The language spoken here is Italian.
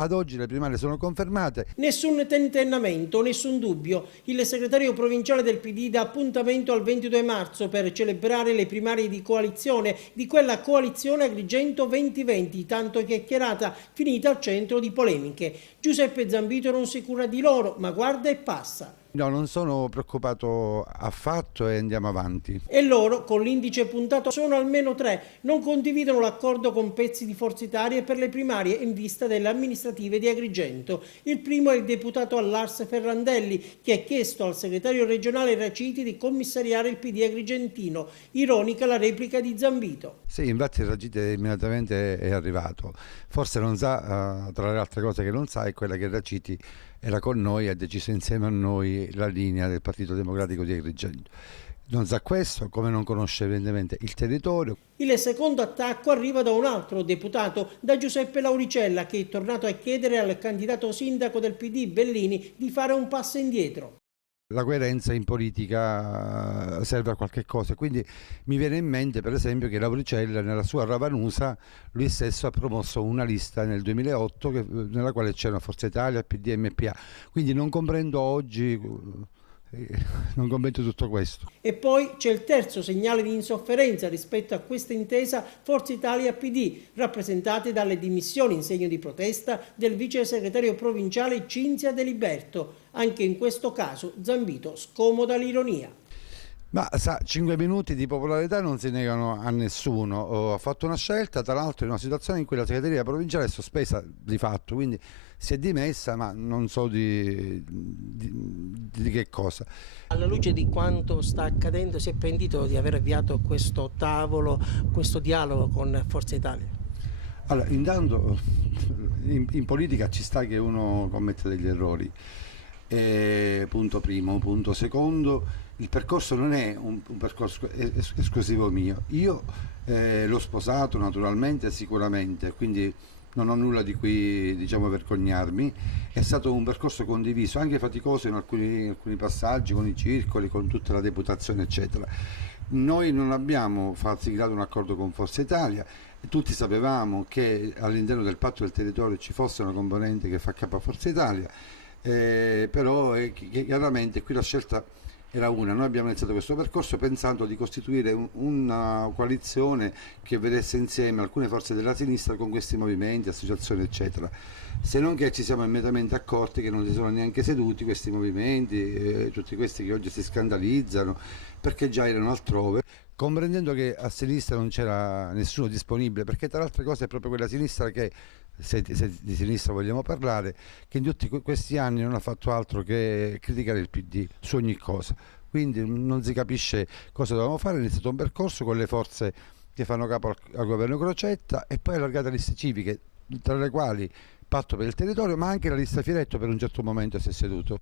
Ad oggi le primarie sono confermate. Nessun tentennamento, nessun dubbio. Il segretario provinciale del PD dà appuntamento al 22 marzo per celebrare le primarie di coalizione di quella coalizione Agrigento 2020, tanto chiacchierata, finita al centro di polemiche. Giuseppe Zambito non si cura di loro, ma guarda e passa. No, non sono preoccupato affatto e andiamo avanti. E loro, con l'indice puntato, sono almeno 3. Non condividono l'accordo con pezzi di Forza Italia per le primarie in vista delle amministrative di Agrigento. Il primo è il deputato all'Ars Ferrandelli, che ha chiesto al segretario regionale Raciti di commissariare il PD agrigentino. Ironica la replica di Zambito. Sì, infatti Raciti immediatamente è arrivato. Forse non sa, tra le altre cose che non sa, è quella che Raciti era con noi e ha deciso insieme a noi la linea del Partito Democratico di Agrigento. Non sa questo, come non conosce evidentemente il territorio. Il secondo attacco arriva da un altro deputato, da Giuseppe Lauricella, che è tornato a chiedere al candidato sindaco del PD Bellini di fare un passo indietro. La coerenza in politica serve a qualche cosa, quindi mi viene in mente per esempio che Lauricella nella sua Ravanusa lui stesso ha promosso una lista nel 2008 nella quale c'erano Forza Italia, PD e MPA, quindi non comprendo oggi, non comprendo tutto questo. E poi c'è il terzo segnale di insofferenza rispetto a questa intesa Forza Italia PD, rappresentate dalle dimissioni in segno di protesta del vice segretario provinciale Cinzia De Liberto. Anche in questo caso Zambito scomoda l'ironia. Ma sa, 5 minuti di popolarità non si negano a nessuno. Ha fatto una scelta, tra l'altro in una situazione in cui la segreteria provinciale è sospesa di fatto, quindi si è dimessa, ma non so di che cosa. Alla luce di quanto sta accadendo, si è pentito di aver avviato questo tavolo, questo dialogo con Forza Italia? Allora, intanto in politica ci sta che uno commette degli errori. Punto primo. Punto secondo, il percorso non è un percorso esclusivo mio. Io l'ho sposato naturalmente, sicuramente, quindi non ho nulla di cui vergognarmi. È stato un percorso condiviso, anche faticoso in alcuni passaggi, con i circoli, con tutta la deputazione, eccetera. Noi non abbiamo siglato un accordo con Forza Italia. Tutti sapevamo che all'interno del patto del territorio ci fosse una componente che fa capo a Forza Italia. Però chiaramente qui la scelta era una. Noi abbiamo iniziato questo percorso pensando di costituire una coalizione che vedesse insieme alcune forze della sinistra con questi movimenti, associazioni eccetera, se non che ci siamo immediatamente accorti che non si sono neanche seduti questi movimenti, tutti questi che oggi si scandalizzano perché già erano altrove, comprendendo che a sinistra non c'era nessuno disponibile, perché tra le altre cose è proprio quella sinistra che, se di sinistra vogliamo parlare, che in tutti questi anni non ha fatto altro che criticare il PD su ogni cosa. Quindi non si capisce cosa dovevamo fare. È iniziato un percorso con le forze che fanno capo al governo Crocetta e poi allargate a liste civiche, tra le quali Patto per il Territorio, ma anche la lista Firetto per un certo momento si è seduto.